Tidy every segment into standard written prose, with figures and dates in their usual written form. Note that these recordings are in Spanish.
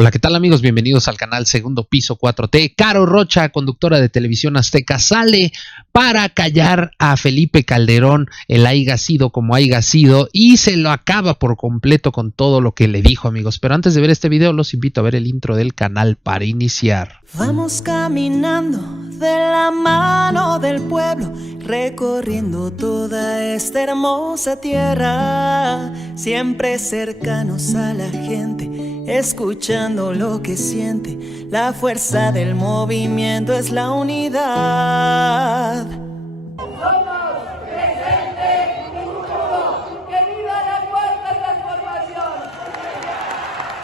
Hola, ¿qué tal amigos? Bienvenidos al canal Segundo Piso 4T. Caro Rocha, conductora de Televisión Azteca, sale para callar a Felipe Calderón, el haiga sido como haiga sido, y se lo acaba por completo con todo lo que le dijo, amigos. Pero antes de ver este video, los invito a ver el intro del canal para iniciar. Vamos caminando de la mano del pueblo, recorriendo toda esta hermosa tierra, siempre cercanos a la gente, escuchando lo que siente. La fuerza del movimiento es la unidad. Somos presente y futuro. ¡Que viva la cuarta transformación!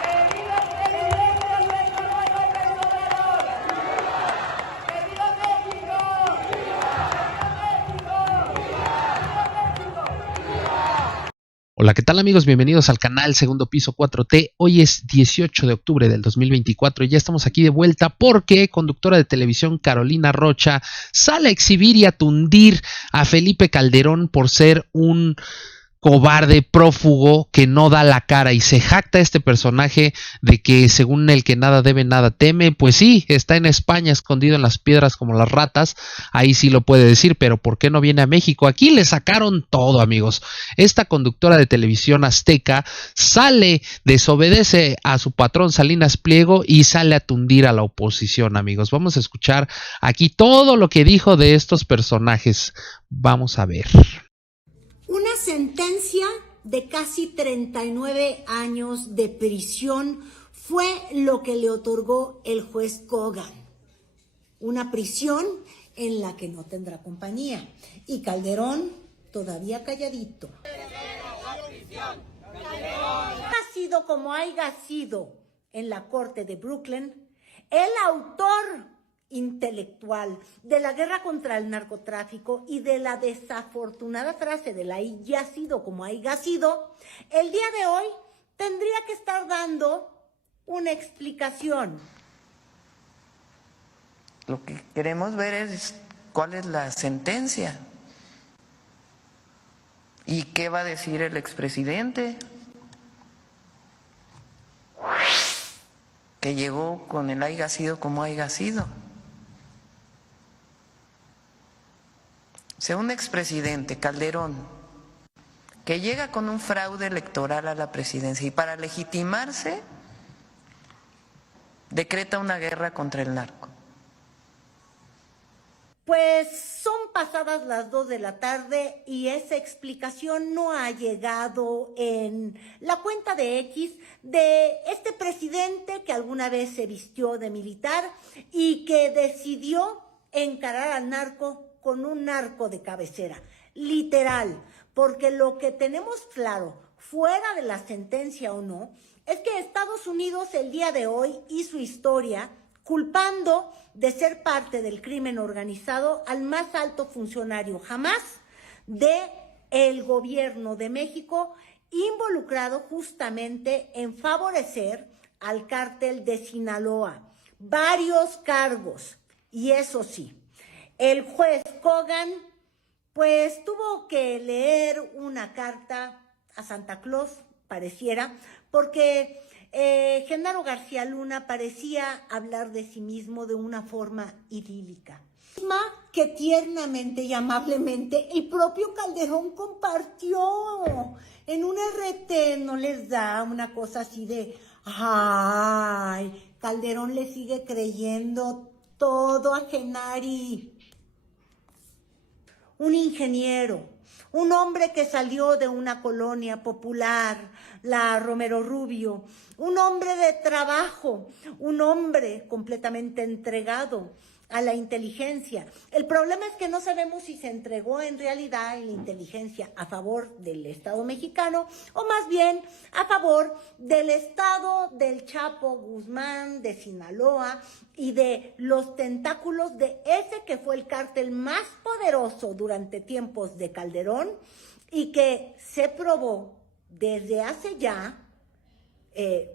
¡Que viva el presidente Andrés Manuel López Obrador! ¡Que viva México! ¡Viva México! Hola, ¿qué tal amigos? Bienvenidos al canal Segundo Piso 4T. Hoy es 18 de octubre del 2024 y ya estamos aquí de vuelta porque conductora de televisión Carolina Rocha sale a exhibir y a tundir a Felipe Calderón por ser un cobarde, prófugo, que no da la cara, y se jacta este personaje de que según el que nada debe nada teme. Pues sí, está en España escondido en las piedras como las ratas, ahí sí lo puede decir, pero ¿por qué no viene a México? Aquí le sacaron todo, amigos. Esta conductora de televisión azteca sale, desobedece a su patrón Salinas Pliego y sale a tundir a la oposición, amigos. Vamos a escuchar aquí todo lo que dijo de estos personajes. Vamos a ver. Una sentencia de casi 39 años de prisión fue lo que le otorgó el juez Kogan. Una prisión en la que no tendrá compañía. Y Calderón todavía calladito. Ha sido como haya sido en la corte de Brooklyn, el autor intelectual de la guerra contra el narcotráfico y de la desafortunada frase de la haya sido como haya sido, el día de hoy tendría que estar dando una explicación. Lo que queremos ver es cuál es la sentencia y qué va a decir el expresidente, que llegó con el haiga sido como haiga sido. Un expresidente, Calderón, que llega con un fraude electoral a la presidencia y para legitimarse decreta una guerra contra el narco. Pues son pasadas las 2 de la tarde y esa explicación no ha llegado en la cuenta de X de este presidente que alguna vez se vistió de militar y que decidió encarar al narco con un narco de cabecera, literal, porque lo que tenemos claro, fuera de la sentencia o no, es que Estados Unidos el día de hoy hizo historia culpando de ser parte del crimen organizado al más alto funcionario jamás del gobierno de México, involucrado justamente en favorecer al cártel de Sinaloa. Varios cargos, y eso sí, el juez Kogan pues tuvo que leer una carta a Santa Claus, pareciera, porque Genaro García Luna parecía hablar de sí mismo de una forma idílica. Misma que tiernamente y amablemente el propio Calderón compartió en un RT. No les da una cosa así de, ay, Calderón le sigue creyendo todo a Genari. Un ingeniero, un hombre que salió de una colonia popular, la Romero Rubio, un hombre de trabajo, un hombre completamente entregado a la inteligencia. El problema es que no sabemos si se entregó en realidad en la inteligencia a favor del Estado mexicano o más bien a favor del Estado del Chapo Guzmán, de Sinaloa y de los tentáculos de ese que fue el cártel más poderoso durante tiempos de Calderón y que se probó desde hace ya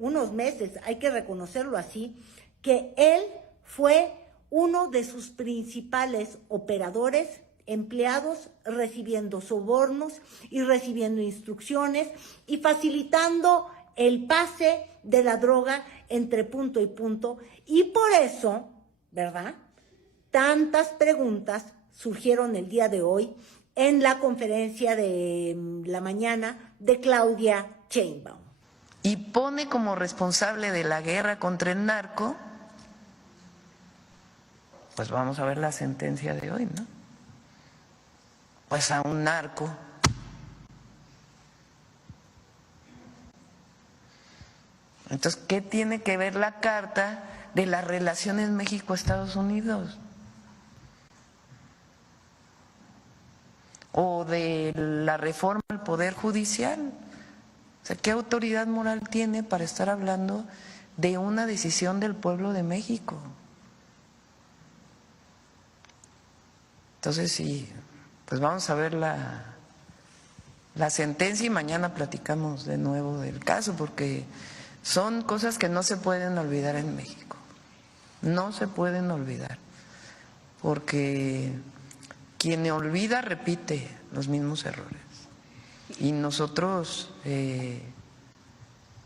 unos meses, hay que reconocerlo así, que él fue uno de sus principales operadores, empleados, recibiendo sobornos y recibiendo instrucciones y facilitando el pase de la droga entre punto y punto, y por eso, ¿verdad?, tantas preguntas surgieron el día de hoy en la conferencia de la mañana de Claudia Sheinbaum. Y pone como responsable de la guerra contra el narco, pues vamos a ver la sentencia de hoy, ¿no? Pues a un narco. Entonces, ¿qué tiene que ver la carta de las relaciones México-Estados Unidos? O de la reforma al Poder Judicial. O sea, ¿qué autoridad moral tiene para estar hablando de una decisión del pueblo de México? Entonces, sí, pues vamos a ver la sentencia y mañana platicamos de nuevo del caso, porque son cosas que no se pueden olvidar en México. No se pueden olvidar, porque quien olvida repite los mismos errores. Y nosotros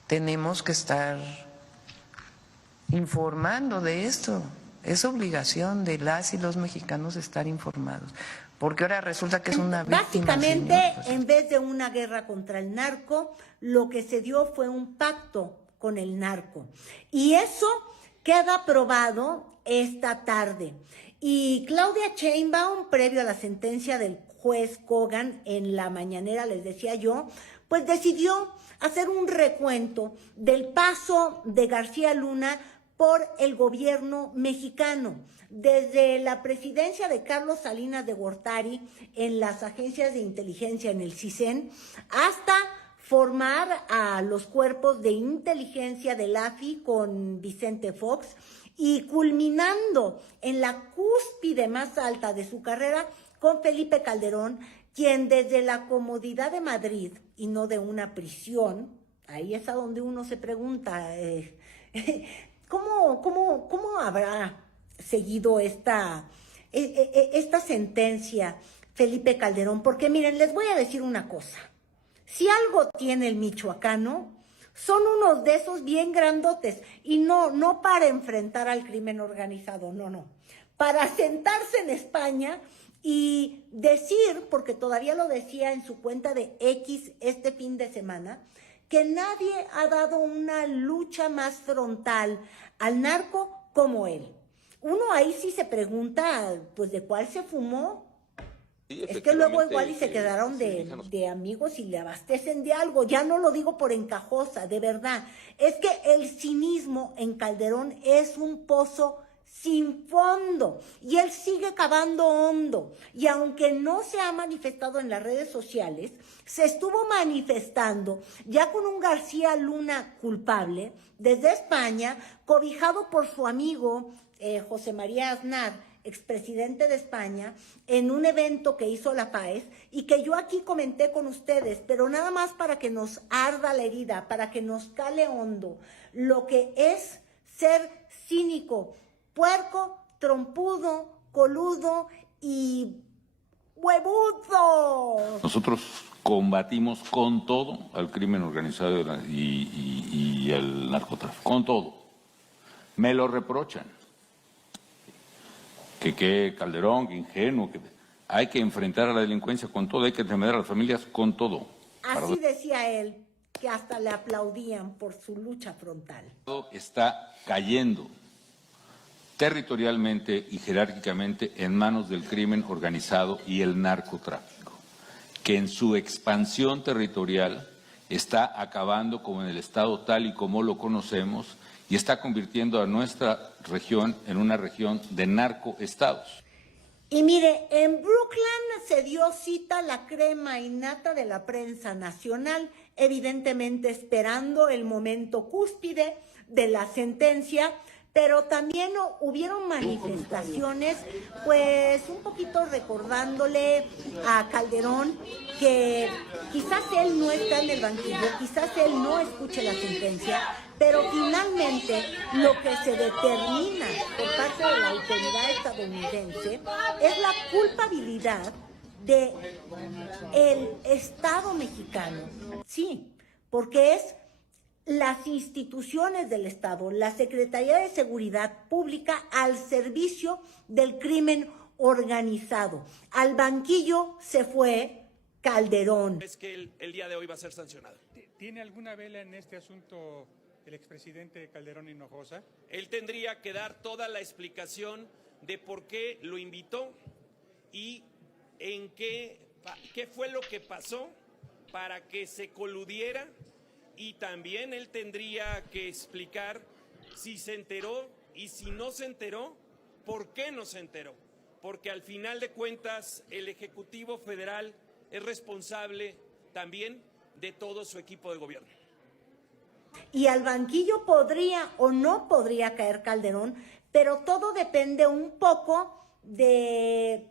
tenemos que estar informando de esto. Es obligación de las y los mexicanos estar informados, porque ahora resulta que es una víctima. Básicamente, señor, pues, en vez de una guerra contra el narco, lo que se dio fue un pacto con el narco. Y eso queda probado esta tarde. Y Claudia Sheinbaum, previo a la sentencia del juez Kogan en la mañanera, les decía yo, pues decidió hacer un recuento del paso de García Luna por el gobierno mexicano, desde la presidencia de Carlos Salinas de Gortari en las agencias de inteligencia en el CISEN, hasta formar a los cuerpos de inteligencia del AFI con Vicente Fox, y culminando en la cúspide más alta de su carrera con Felipe Calderón, quien desde la comodidad de Madrid y no de una prisión, ahí es a donde uno se pregunta, ¿cómo habrá seguido esta sentencia Felipe Calderón? Porque miren, les voy a decir una cosa, si algo tiene el michoacano, son unos de esos bien grandotes, y no para enfrentar al crimen organizado, no, para sentarse en España y decir, porque todavía lo decía en su cuenta de X este fin de semana, que nadie ha dado una lucha más frontal al narco como él. Uno ahí sí se pregunta, pues, ¿de cuál se fumó? Sí, es que luego igual y se quedaron de amigos y le abastecen de algo. Ya no lo digo por encajosa, de verdad. Es que el cinismo en Calderón es un pozo sin fondo y él sigue cavando hondo. Y aunque no se ha manifestado en las redes sociales, se estuvo manifestando ya con un García Luna culpable desde España, cobijado por su amigo José María Aznar, expresidente de España, en un evento que hizo La Páez y que yo aquí comenté con ustedes, pero nada más para que nos arda la herida, para que nos cale hondo lo que es ser cínico, puerco, trompudo, coludo y huevudo. Nosotros combatimos con todo al crimen organizado y al narcotráfico, con todo. Me lo reprochan. Que Calderón, que ingenuo, que hay que enfrentar a la delincuencia con todo, hay que defender a las familias con todo. Así decía él, que hasta le aplaudían por su lucha frontal. Todo está cayendo territorialmente y jerárquicamente en manos del crimen organizado y el narcotráfico, que en su expansión territorial está acabando con el Estado tal y como lo conocemos y está convirtiendo a nuestra región en una región de narcoestados. Y mire, en Brooklyn se dio cita la crema innata de la prensa nacional, evidentemente esperando el momento cúspide de la sentencia, pero también hubieron manifestaciones, pues un poquito recordándole a Calderón que quizás él no está en el banquillo, quizás él no escuche la sentencia, pero finalmente lo que se determina por parte de la autoridad estadounidense es la culpabilidad del Estado mexicano, sí, porque es las instituciones del Estado, la Secretaría de Seguridad Pública al servicio del crimen organizado. Al banquillo se fue Calderón. Es que el día de hoy va a ser sancionado. ¿Tiene alguna vela en este asunto el expresidente Calderón Hinojosa? Él tendría que dar toda la explicación de por qué lo invitó y en qué fue lo que pasó para que se coludiera, y también él tendría que explicar si se enteró y si no se enteró, por qué no se enteró. Porque al final de cuentas el Ejecutivo Federal es responsable también de todo su equipo de gobierno. Y al banquillo podría o no podría caer Calderón, pero todo depende un poco de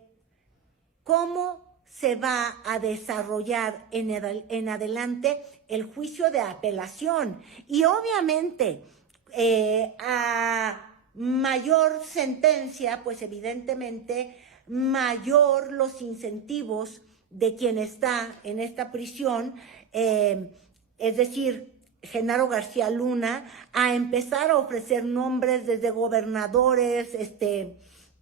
cómo se va a desarrollar en adelante el juicio de apelación. Y obviamente a mayor sentencia, pues evidentemente mayor los incentivos de quien está en esta prisión, es decir, Genaro García Luna, a empezar a ofrecer nombres desde gobernadores,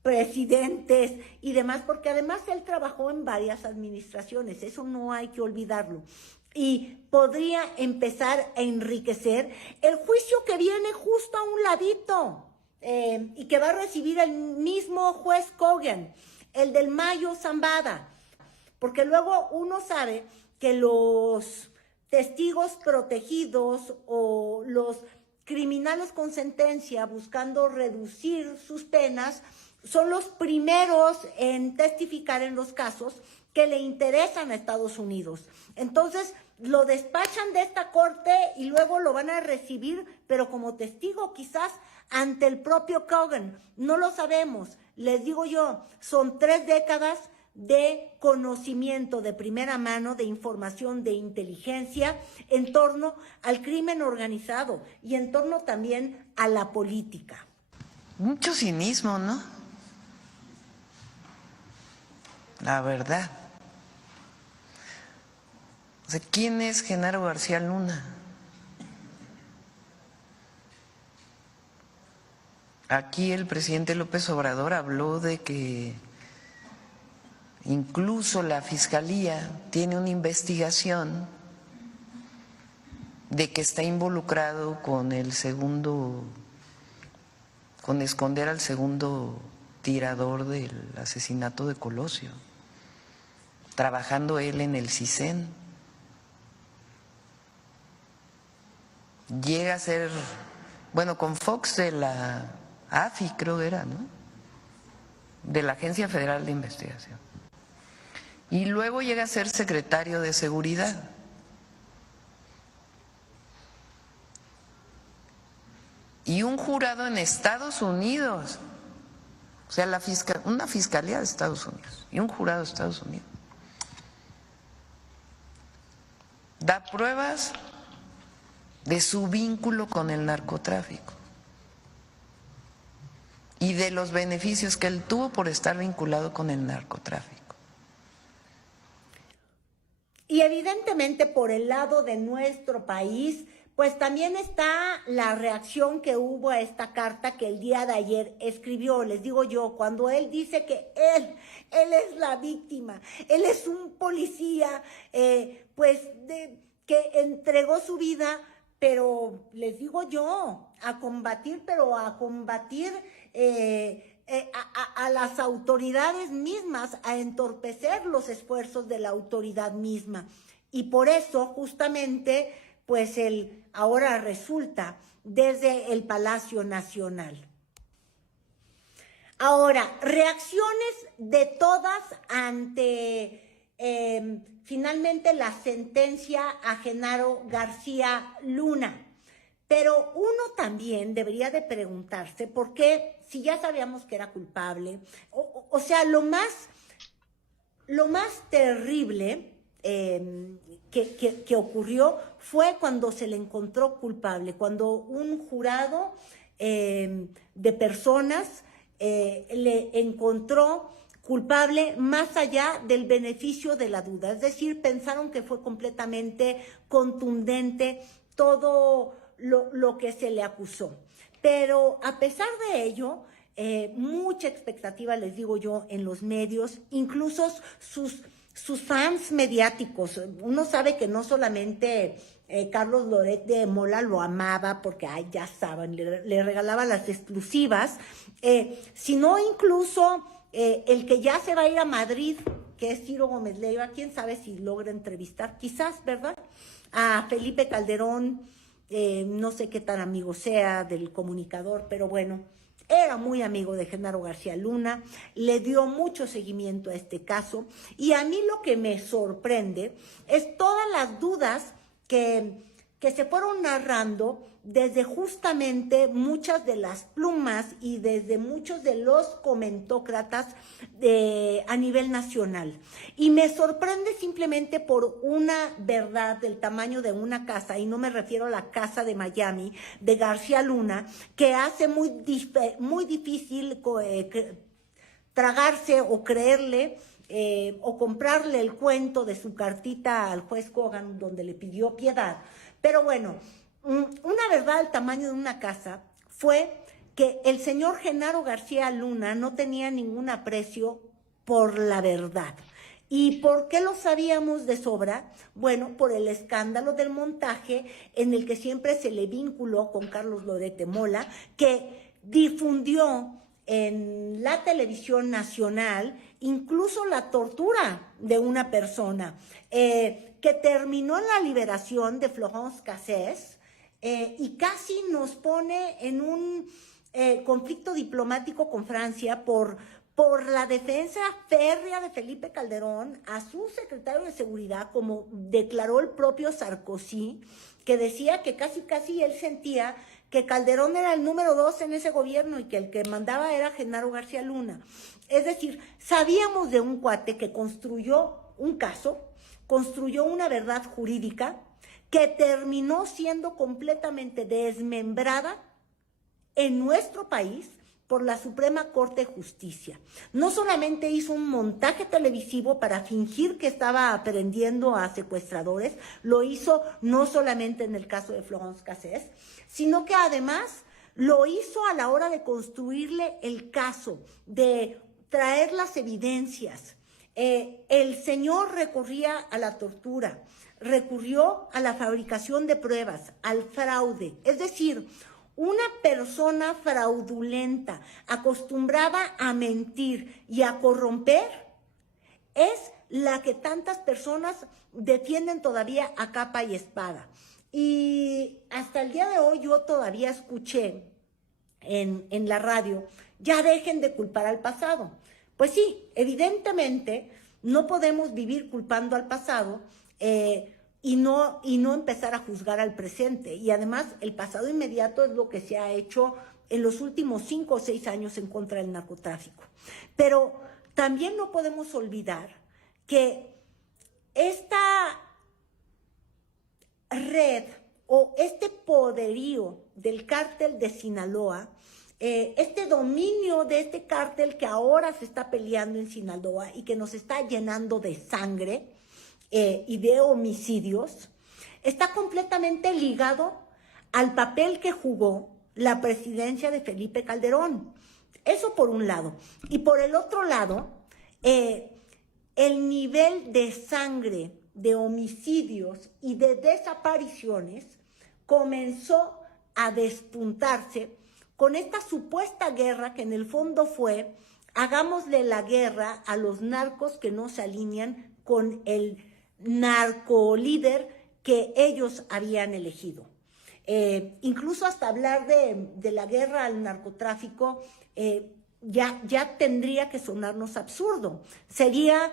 presidentes y demás, porque además él trabajó en varias administraciones, eso no hay que olvidarlo. Y podría empezar a enriquecer el juicio que viene justo a un ladito, y que va a recibir el mismo juez Kogan, el del Mayo Zambada, porque luego uno sabe que los testigos protegidos o los criminales con sentencia buscando reducir sus penas son los primeros en testificar en los casos que le interesan a Estados Unidos. Entonces, lo despachan de esta corte y luego lo van a recibir, pero como testigo quizás ante el propio Kogan. No lo sabemos. Les digo yo, son 3 décadas de conocimiento de primera mano, de información, de inteligencia en torno al crimen organizado y en torno también a la política. Mucho cinismo, ¿no? La verdad. O sea, ¿quién es Genaro García Luna? Aquí el presidente López Obrador habló de que incluso la Fiscalía tiene una investigación de que está involucrado con con esconder al segundo tirador del asesinato de Colosio, trabajando él en el CISEN. Llega a ser, bueno, con Fox de la AFI, creo era, ¿no? De la Agencia Federal de Investigación. Y luego llega a ser secretario de Seguridad. Y un jurado en Estados Unidos, o sea, una fiscalía de Estados Unidos y un jurado de Estados Unidos, da pruebas de su vínculo con el narcotráfico y de los beneficios que él tuvo por estar vinculado con el narcotráfico. Y evidentemente por el lado de nuestro país, pues también está la reacción que hubo a esta carta que el día de ayer escribió. Les digo yo, cuando él dice que él es la víctima, él es un policía, que entregó su vida, pero les digo yo, a combatir a las autoridades mismas, a entorpecer los esfuerzos de la autoridad misma. Y por eso, justamente, pues él ahora resulta desde el Palacio Nacional. Ahora, reacciones de todas ante finalmente la sentencia a Genaro García Luna. Pero uno también debería de preguntarse por qué, si ya sabíamos que era culpable, o sea, lo más terrible que ocurrió fue cuando se le encontró culpable, cuando un jurado de personas le encontró culpable más allá del beneficio de la duda. Es decir, pensaron que fue completamente contundente todo lo que se le acusó. Pero a pesar de ello, mucha expectativa, les digo yo, en los medios, incluso sus fans mediáticos. Uno sabe que no solamente Carlos Loret de Mola lo amaba porque, ay, ya saben, le regalaba las exclusivas, sino incluso el que ya se va a ir a Madrid, que es Ciro Gómez Leiva, quién sabe si logra entrevistar, quizás, ¿verdad? A Felipe Calderón, no sé qué tan amigo sea del comunicador, pero bueno, era muy amigo de Genaro García Luna, le dio mucho seguimiento a este caso, y a mí lo que me sorprende es todas las dudas que se fueron narrando desde justamente muchas de las plumas y desde muchos de los comentócratas a nivel nacional. Y me sorprende simplemente por una verdad del tamaño de una casa, y no me refiero a la casa de Miami, de García Luna, que hace muy difícil tragarse o creerle o comprarle el cuento de su cartita al juez Kogan donde le pidió piedad. Pero bueno, una verdad del tamaño de una casa fue que el señor Genaro García Luna no tenía ningún aprecio por la verdad. ¿Y por qué lo sabíamos de sobra? Bueno, por el escándalo del montaje en el que siempre se le vinculó con Carlos Loret de Mola, que difundió en la televisión nacional incluso la tortura de una persona, que terminó en la liberación de Florence Cassés, y casi nos pone en un conflicto diplomático con Francia por la defensa férrea de Felipe Calderón a su secretario de Seguridad, como declaró el propio Sarkozy, que decía que casi él sentía que Calderón era el número 2 en ese gobierno y que el que mandaba era Genaro García Luna. Es decir, sabíamos de un cuate que construyó un caso, construyó una verdad jurídica que terminó siendo completamente desmembrada en nuestro país por la Suprema Corte de Justicia. No solamente hizo un montaje televisivo para fingir que estaba aprendiendo a secuestradores, lo hizo no solamente en el caso de Florence Cassés, sino que además lo hizo a la hora de construirle el caso, de traer las evidencias. El señor recurría a la tortura, recurrió a la fabricación de pruebas, al fraude, es decir, una persona fraudulenta, acostumbrada a mentir y a corromper, es la que tantas personas defienden todavía a capa y espada. Y hasta el día de hoy yo todavía escuché en la radio, ya dejen de culpar al pasado. Pues sí, evidentemente no podemos vivir culpando al pasado, y no empezar a juzgar al presente. Y además el pasado inmediato es lo que se ha hecho en los últimos 5 o 6 años en contra del narcotráfico. Pero también no podemos olvidar que esta red o este poderío del cártel de Sinaloa, este dominio de este cártel que ahora se está peleando en Sinaloa y que nos está llenando de sangre, y de homicidios, está completamente ligado al papel que jugó la presidencia de Felipe Calderón. Eso por un lado. Y por el otro lado, el nivel de sangre, de homicidios y de desapariciones comenzó a despuntarse con esta supuesta guerra que en el fondo fue: hagámosle la guerra a los narcos que no se alinean con el narcolíder que ellos habían elegido. Incluso hasta hablar de la guerra al narcotráfico ya tendría que sonarnos absurdo. Sería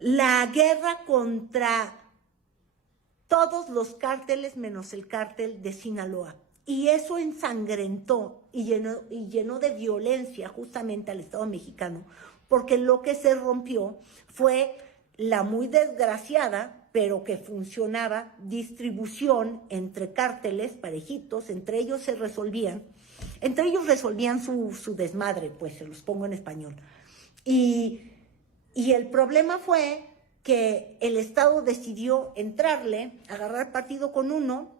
la guerra contra todos los cárteles menos el cártel de Sinaloa. Y eso ensangrentó y llenó de violencia justamente al Estado mexicano, porque lo que se rompió fue la muy desgraciada, pero que funcionaba, distribución entre cárteles parejitos, entre ellos resolvían su desmadre, pues se los pongo en español. Y el problema fue que el Estado decidió entrarle, agarrar partido con uno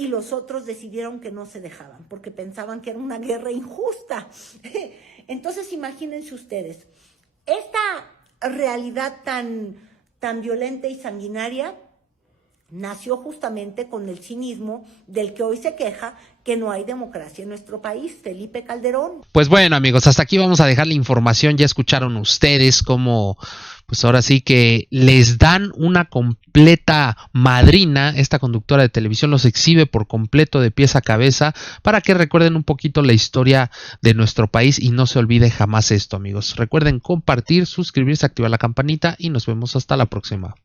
y los otros decidieron que no se dejaban porque pensaban que era una guerra injusta. Entonces imagínense ustedes, esta realidad tan violenta y sanguinaria nació justamente con el cinismo del que hoy se queja que no hay democracia en nuestro país, Felipe Calderón. Pues bueno, amigos, hasta aquí vamos a dejar la información. Ya escucharon ustedes cómo, pues ahora sí que les dan una completa madrina. Esta conductora de televisión los exhibe por completo de pies a cabeza para que recuerden un poquito la historia de nuestro país y no se olvide jamás esto, amigos. Recuerden compartir, suscribirse, activar la campanita y nos vemos hasta la próxima.